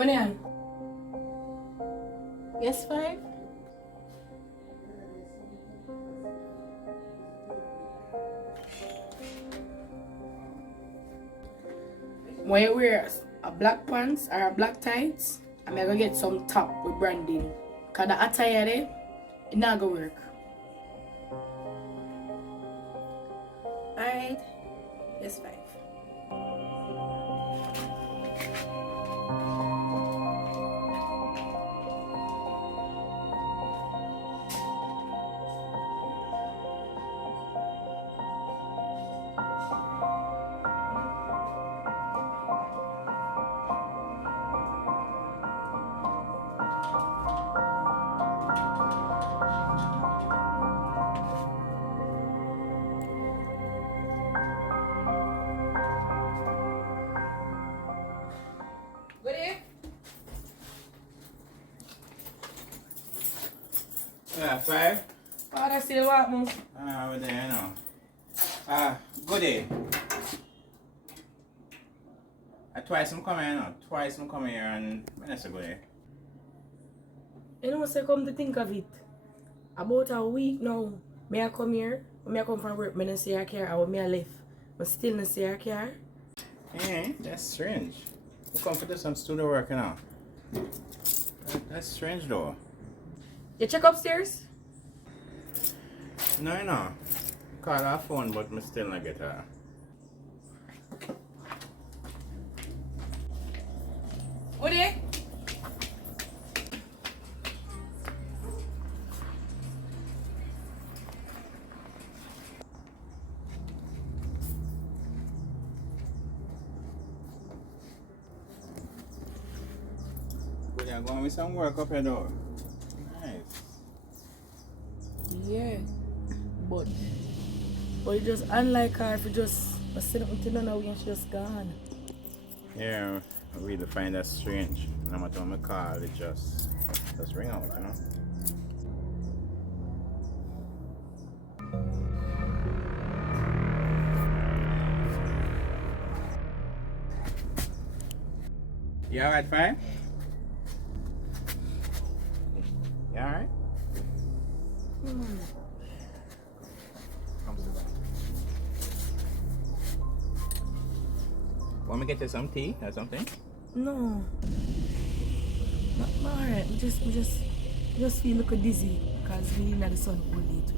Tony. Yes, 5? When you wear a black pants or a black tights, I'm gonna get some top with branding. Cause the attire there, it not gonna work. Alright, yes, 5. Good day. Yeah, 5. Oh, that's still what, Mom? Over there, you know. Good day. Twice I'm coming, you know. Twice I'm coming here and minutes ago. You know what I come to think of it? About a week now, may I come here? When I come from work, I don't see a car, or may I left. But still not see a car. Hey, that's strange. We come for do some studio work, you know. That's strange though. You check upstairs? No, you know. Call her phone, but I still not get her. Good day. Good day, going with some work up here though. Nice. Yeah. But you just unlike her if you just sit up until now and she just gone. Yeah, I really find that strange. No matter when I call, it just ring out, you know. You alright, 5? You alright? Come sit down. Want me to get you some tea or something? No. Not alright. We just feel like dizzy because we didn't have the sun all day today.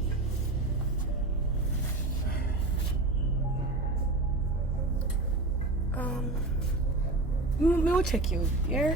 Me will check you, yeah?